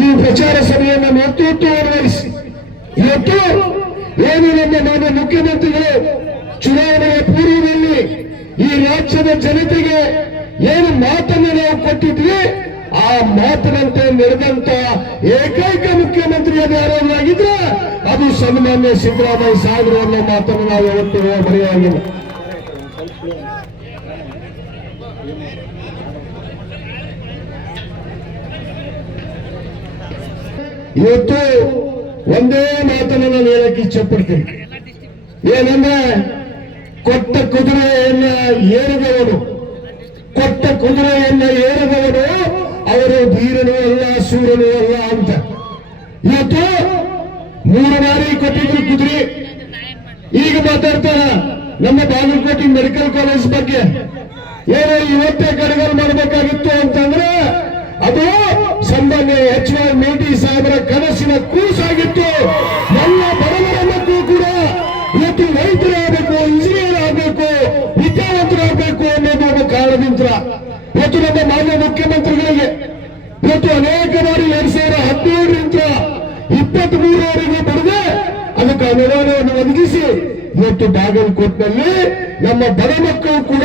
ಈ ಪ್ರಚಾರ ಸಭೆಯನ್ನು ನೇತೃತ್ವ ವಹಿಸಿ ಇವತ್ತು ಏನು ನಮ್ಮ ಮಾನ್ಯ ಮುಖ್ಯಮಂತ್ರಿಗಳು ಚುನಾವಣೆಯ ಪೂರ್ವದಲ್ಲಿ ಈ ರಾಜ್ಯದ ಜನತೆಗೆ ಏನು ಮಾತನ್ನು ನಾವು ಕೊಟ್ಟಿದ್ವಿ ಆ ಮಾತಿನಂತೆ ನಡೆದಂತ ಏಕೈಕ ಮುಖ್ಯಮಂತ್ರಿ ಯಾರಾಗಿದ್ರೆ ಅದು ಸನ್ಮಾನ್ಯ ಸಿದ್ದರಾಮಯ್ಯ ಸಾಹೇಬರು ಅನ್ನೋ ಮಾತನ್ನು ನಾವು ಯಾವತ್ತೂ ಮರೆಯಾಗಿಲ್ಲ. ಇವತ್ತು ಒಂದೇ ಮಾತನ್ನು ನಾನು ಹೇಳಕ್ಕೆ ಇಚ್ಛೆ ಪಡ್ತೀನಿ. ಏನಂದ್ರೆ ಕೊಟ್ಟ ಕುದುರೆಯನ್ನ ಏರಿದವನು ಅವರು ಧೀರನೂ ಅಲ್ಲ ಸೂರನೂ ಅಲ್ಲ ಅಂತ. ಇವತ್ತು 3 ಬಾರಿ ಕೊಟ್ಟಿದ್ರು ಕುದುರೆ. ಈಗ ಮಾತಾಡ್ತಾರ ನಮ್ಮ ಬಾಗಲಕೋಟೆ ಮೆಡಿಕಲ್ ಕಾಲೇಜ್ ಬಗ್ಗೆ ಏನೋ ಇವತ್ತೇ ಕಡೆಗಲ್ ಮಾಡಬೇಕಾಗಿತ್ತು ಅಂತಂದ್ರೆ ಅದು ಸನ್ಮಾನ್ಯ HY ಮೇಟಿ ಸಾಹೇಬರ ಕನಸಿನ ಕೂಸಾಗಿತ್ತು. ಎಲ್ಲ ಬಡವರ ಮಕ್ಕಳು ಕೂಡ ಇವತ್ತು ವೈದ್ಯರಾಗಬೇಕು, ಇಂಜಿನಿಯರ್ ಆಗಬೇಕು, ವಿದ್ಯಾವಂತರಾಗಬೇಕು ಅನ್ನೋದು ಕಾರಣದಿಂದ ಇವತ್ತು ನಮ್ಮ ಮಾನ್ಯ ಮುಖ್ಯಮಂತ್ರಿಗಳಿಗೆ ಇವತ್ತು ಅನೇಕ ಬಾರಿ 2017ರಿಂದ 23ರವರೆಗೆ ಬರದೆ ಅದಕ್ಕೆ ಅನುದಾನವನ್ನು ಒದಗಿಸಿ ಇವತ್ತು ಬಾಗಲಕೋಟ್ನಲ್ಲಿ ನಮ್ಮ ಬಡ ಮಕ್ಕಳು ಕೂಡ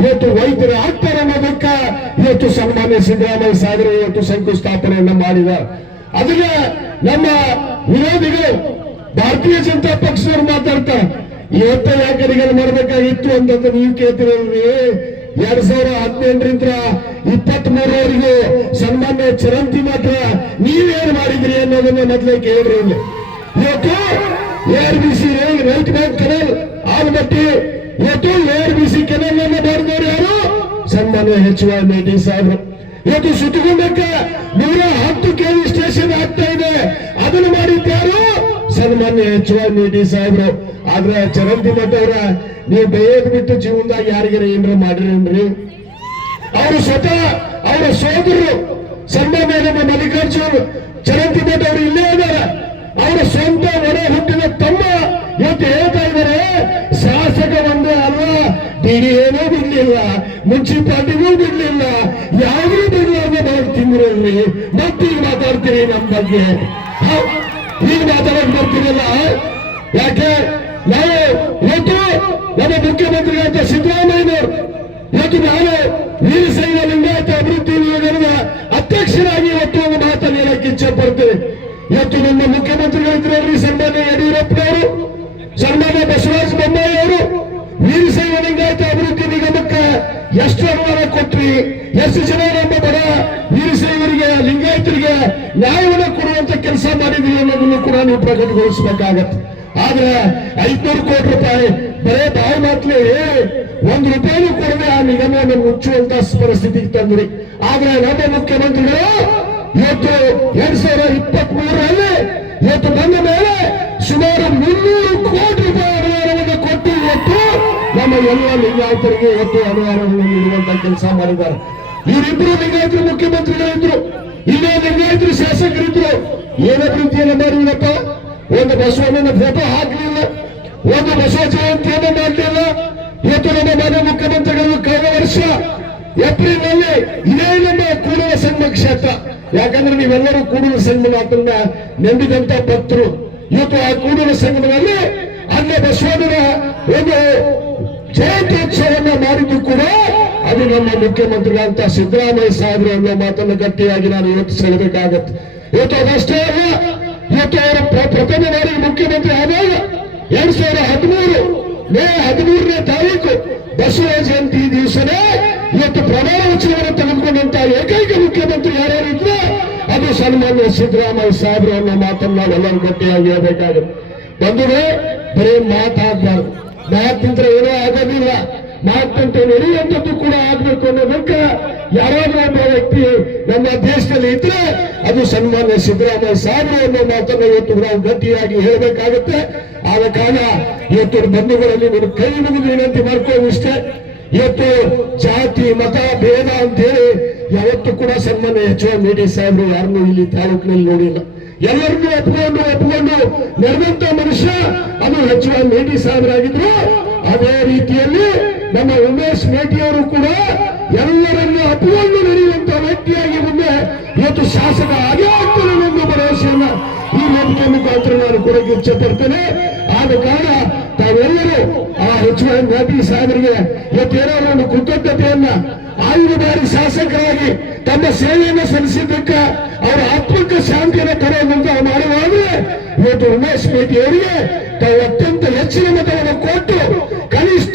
ಇವತ್ತು ವೈದ್ಯರು ಆಗ್ತಾರೆ ಅನ್ನೋದಕ್ಕೆ ಇವತ್ತು ಸನ್ಮಾನ್ಯ ಸಿದ್ದರಾಮಯ್ಯ ಸಾಹೇಬರು ಇವತ್ತು ಶಂಕುಸ್ಥಾಪನೆಯನ್ನ ಮಾಡಿದ್ದಾರೆ. ಅದಕ್ಕೆ ನಮ್ಮ ವಿರೋಧಿಗಳು ಭಾರತೀಯ ಜನತಾ ಪಕ್ಷದವರು ಮಾತಾಡ್ತಾರೆ ಇವತ್ತ ಯಾಕೆ ಮಾಡಬೇಕಾಗಿತ್ತು ಅಂತಂದ್ರೆ ನೀವು ಕೇಳ್ತಿರಲ್ರಿ 2018ರಿಂದ 23ರವರೆಗೂ ಸನ್ಮಾನ್ಯ ಚರಂತಿ ಮಾತ್ರ ನೀವೇನು ಮಾಡಿದ್ರಿ ಅನ್ನೋದನ್ನ ಮೊದಲೇ ಕೇಳ್ರಿ. ಇವತ್ತು ARBC ರೈಟ್ ಬ್ಯಾಂಕ್ ಕೆನಲ್ ಆಗ್ಬಟ್ಟಿ ಇವತ್ತು ARBC ಕೆನಲ್ ಅನ್ನು ಮಾಡಿದವರು ಯಾರು? ಸನ್ಮಾನ್ಯ HY ಮೇಟಿ ಸಾಹೇಬರು. ಇವತ್ತು ಸುತ್ತಗುಂಡಕ್ಕೆ 110 KV ಸ್ಟೇಷನ್ ಆಗ್ತಾ ಇದೆ, ಅದನ್ನು ಮಾಡಿದ್ದಾರು ಸನ್ಮಾನ್ಯ HY ಮೇಟಿ ಸಾಹೇಬರು. ಆದ್ರೆ ಚರಂತಿ ಮಠ ಅವರ ನೀವು ಬೇಯದ್ ಬಿಟ್ಟು ಜೀವನದಾಗ ಯಾರಿಗಾರ ಏನ್ರ ಮಾಡಿರೇನ್ರಿ? ಅವರು ಸ್ವತಃ ಅವರ ಸೋದರರು ಸನ್ಮಾನ್ಯ ನಮ್ಮ ಮಲ್ಲಿಕಾರ್ಜುನ್ ಚರಂತಿ ಮಠ ಅವರು ಇಲ್ಲೇ ಇದ್ದಾರೆ. ಅವರ ಸ್ವಂತ ಒಡೆ ಹುಟ್ಟಿದ ತಮ್ಮ ಇವತ್ತು ಹೇಳ್ತಾ ಇದ್ದಾರೆ ಶಾಸಕ ಒಂದೇ ಅಲ್ವಾ, ಡಿಡಿ ಏನೂ ಬಿಡ್ಲಿಲ್ಲ, ಮುನ್ಸಿಪಾಲಿಟಿಗೂ ಬಿಡ್ಲಿಲ್ಲ, ಯಾವುದೂ ಬಿಡಲಾರ್ದೆ ಮಾಡಿ ತಿಂದ್ರಲ್ಲಿ ಮತ್ತೀಗ ಮಾತಾಡ್ತೀರಿ ನಮ್ಮ ಬಗ್ಗೆ. ಈಗ ಮಾತಾಡಕ್ ಬರ್ತೀರಲ್ಲ ಯಾಕೆ? ನಾವು ಇವತ್ತು ನಮ್ಮ ಮುಖ್ಯಮಂತ್ರಿಗಳಾದ ಸಿದ್ದರಾಮಯ್ಯನವರು ಇವತ್ತು ನಾನು ವೀರಶೈವ ಲಿಂಗಾಯತ ಅಭಿವೃದ್ಧಿ ನಿಗಮದ ಅಧ್ಯಕ್ಷರಾಗಿ ಇವತ್ತು ಒಂದು ಮಾತನ್ನು ಹೇಳಕ್ಕೆ ಇಚ್ಛೆ ಪಡ್ತೇವೆ. ಇವತ್ತು ನಮ್ಮ ಮುಖ್ಯಮಂತ್ರಿಗಳಿದ್ರಲ್ಲಿ ಸನ್ಮಾನ್ಯ ಯಡಿಯೂರಪ್ಪನವರು, ಸನ್ಮಾನ್ಯ ಬಸವರಾಜ ಬೊಮ್ಮಾಯಿ ಅವರು ವೀರಶೈವ ಲಿಂಗಾಯತ ಅಭಿವೃದ್ಧಿ ನಿಗಮಕ್ಕೆ ಎಷ್ಟು ಅನುದಾನ ಕೊಟ್ರಿ, ಎಷ್ಟು ಜನ ನಮ್ಮ ಬಡ ವೀರಶೈವರಿಗೆ ಲಿಂಗಾಯತರಿಗೆ ನ್ಯಾಯವನ್ನು ಕೊಡುವಂತ ಕೆಲಸ ಮಾಡಿದ್ರಿ ಅನ್ನೋದನ್ನು ಕೂಡ ನೀವು ಪ್ರಕಟಗೊಳಿಸಬೇಕಾಗತ್ತೆ. ಆದ್ರೆ 500 ಕೋಟಿ ರೂಪಾಯಿ ಬರೇ ಬಾಯಿ ಮಾತ್ಲೆ 1 ರೂಪಾಯಿನೂ ಕೊಡದೆ ಆ ನಿಗಮವನ್ನು ಮುಚ್ಚುವಂತ ಪರಿಸ್ಥಿತಿಗೆ ತಂದ್ರಿ. ಆದ್ರೆ ನಮ್ಮ ಮುಖ್ಯಮಂತ್ರಿಗಳು ಇವತ್ತು 2023ರಲ್ಲಿ ಇವತ್ತು ಬಂದ ಮೇಲೆ ಸುಮಾರು 300 ಕೋಟಿ ರೂಪಾಯಿ ಅನುದಾನವನ್ನು ಕೊಟ್ಟು ಇವತ್ತು ನಮ್ಮ ಎಲ್ಲ ಲಿಂಗಾಯತರಿಗೆ ಇವತ್ತು ಅನುದಾನವನ್ನು ನೀಡುವಂತ ಕೆಲಸ ಮಾಡಿದ್ದಾರೆ. ಇವರಿಬ್ಬರು ಲಿಂಗಾಯತರು ಮುಖ್ಯಮಂತ್ರಿಗಳಿದ್ರು, ಇಲ್ಲೇ ಲಿಂಗಾಯತರು ಶಾಸಕರಿದ್ರು. ಏನ ಪ್ರೀತಿಯನ್ನು ಮಾಡಿದ್ರಪ್ಪ? ಒಂದು ಬಸವಣ್ಣನ ಫೋಟೋ ಹಾಕಲಿಲ್ಲ, ಒಂದು ಬಸವ ಜಯಂತಿಯನ್ನು ಮಾಡಲಿಲ್ಲ. ಇವತ್ತು ನಮ್ಮ ಮಾನ್ಯ ಮುಖ್ಯಮಂತ್ರಿಗಳು ಕಳೆದ ವರ್ಷ ಏಪ್ರಿಲ್ನಲ್ಲಿ ಇದೇ ನಮ್ಮ ಕೂಡಲ ಸಂಗಮ ಕ್ಷೇತ್ರ, ಯಾಕಂದ್ರೆ ನೀವೆಲ್ಲರೂ ಕೂಡಲ ಸಂಗಮ ಮಾತನ್ನ ನಂಬಿದಂತ ಭಕ್ತರು. ಇವತ್ತು ಆ ಕೂಡಲ ಸಂಗಮದಲ್ಲಿ ಅನ್ನ ಬಸವಣ್ಣನ ಒಂದು ಜಯಂತ್ಯೋತ್ಸವವನ್ನು ಮಾಡಿದ್ದು ಕೂಡ ಅದು ನಮ್ಮ ಮುಖ್ಯಮಂತ್ರಿಗಳಂತ ಸಿದ್ದರಾಮಯ್ಯ ಸಾಹೇಬರು ಅನ್ನೋ ಮಾತನ್ನು ಗಟ್ಟಿಯಾಗಿ ನಾನು ಇವತ್ತು ಹೇಳಬೇಕಾಗತ್ತೆ. ಇವತ್ತು ಅದಷ್ಟೇ ಅಲ್ಲ, ಇವತ್ತು ಅವರು ಪ್ರಥಮ ಬಾರಿ ಮುಖ್ಯಮಂತ್ರಿ ಆದಾಗ 2013 ಮೇ 13ನೇ ತಾರೀಕು ಬಸವ ಜಯಂತಿ ದಿವಸನೇ ಇವತ್ತು ಪ್ರಮಾಣ ವಚನವನ್ನು ತೆಗೆದುಕೊಂಡಂತ ಏಕೈಕ ಮುಖ್ಯಮಂತ್ರಿ ಯಾರ್ಯಾರು ಇದ್ರೆ ಅದು ಸನ್ಮಾನ್ಯ ಸಿದ್ದರಾಮಯ್ಯ ಸಾಹೇಬರು ಅನ್ನೋ ಮಾತನ್ನು ನಾವೆಲ್ಲರೂ ಗಟ್ಟಿಯಾಗಿ ಹೇಳಬೇಕಾಗುತ್ತೆ. ಬಂಧುಗಳೇ, ಬರೀ ಮಾತಾಡಬಾರ್ದು, ಮಾತಿಂತ್ರ ಏನೋ ಆಗೋದಿಲ್ಲ, ಮಾತಂತೆ ನಡೆಯುವಂಥದ್ದು ಕೂಡ ಆಗ್ಬೇಕು ಅನ್ನೋದಕ್ಕೆ ಯಾರಾದ್ರೂ ಒಬ್ಬ ವ್ಯಕ್ತಿ ನಮ್ಮ ದೇಶದಲ್ಲಿ ಇದ್ರೆ ಅದು ಸನ್ಮಾನ್ಯ ಸಿದ್ದರಾಮಯ್ಯ ಸಾಹೇಬರು ಅನ್ನೋ ಮಾತನ್ನು ಇವತ್ತು ನಾವು ಗಟ್ಟಿಯಾಗಿ ಹೇಳಬೇಕಾಗುತ್ತೆ. ಆದ ಕಾರಣ ಇವತ್ತು ಬಂಧುಗಳಲ್ಲಿ ನೀವು ಕೈ ಮುಗಿದು ವಿನಂತಿ ಮಾಡ್ಕೊಳ್ಳೋದಿಷ್ಟೇ. ಇವತ್ತು ಜಾತಿ ಮತ ಭೇದ ಅಂತೇಳಿ ಯಾವತ್ತೂ ಕೂಡ ಸನ್ಮಾನ್ಯ HY ಮೇಟಿ ಸಾಹೇಬರು ಯಾರನ್ನೂ ಇಲ್ಲಿ ತಾಲೂಕಿನಲ್ಲಿ ನೋಡಿಲ್ಲ. ಎಲ್ಲರಿಗೂ ಒಪ್ಪಿಕೊಂಡು ನಡೆದಂತ ಮನುಷ್ಯ ಅದು HY ಮೇಟಿ ಸಾಹೇಬರಾಗಿದ್ರು. ಅದೇ ರೀತಿಯಲ್ಲಿ ನಮ್ಮ ಉಮೇಶ್ ಮೇಟಿಯವರು ಕೂಡ ಎಲ್ಲರನ್ನು ಒಪ್ಪಿಕೊಂಡು ನಡೆಯುವಂತ ವ್ಯಕ್ತಿಯಾಗಿ ಮುಂದೆ ಇವತ್ತು ಶಾಸಕ ಆಗೇ ಆಗ್ತಾರೆ. ಈ ವೇದಿಕೆ ಮುಖಾಂತರ ನಾನು ಕೊಡಕ್ಕೆ ಇಚ್ಛೆ ಪಡ್ತೇನೆ. ಆದ ಕಾರಣ ತಾವೆಲ್ಲರೂ ಆ HY ಸಾಹೇಬರಿಗೆ ಇವತ್ತೇನಾದ್ರು ಒಂದು ಕೃತಜ್ಞತೆಯನ್ನ 5 ಬಾರಿ ಶಾಸಕರಾಗಿ ತಮ್ಮ ಸೇವೆಯನ್ನು ಸಲ್ಲಿಸಿದ್ದಕ್ಕೆ ಅವರ ಆತ್ಮಕ್ಕೆ ಶಾಂತಿಯನ್ನು ತರೋದಂತ ಮಾಡುವಾಗಲೇ ಇವತ್ತು ಉಮೇಶ್ ಮೇಟಿ ಅವರಿಗೆ ತಾವು ಅತ್ಯಂತ ಹೆಚ್ಚಿನ ಮತವನ್ನು ಕೊಟ್ಟು ಕನಿಷ್ಠ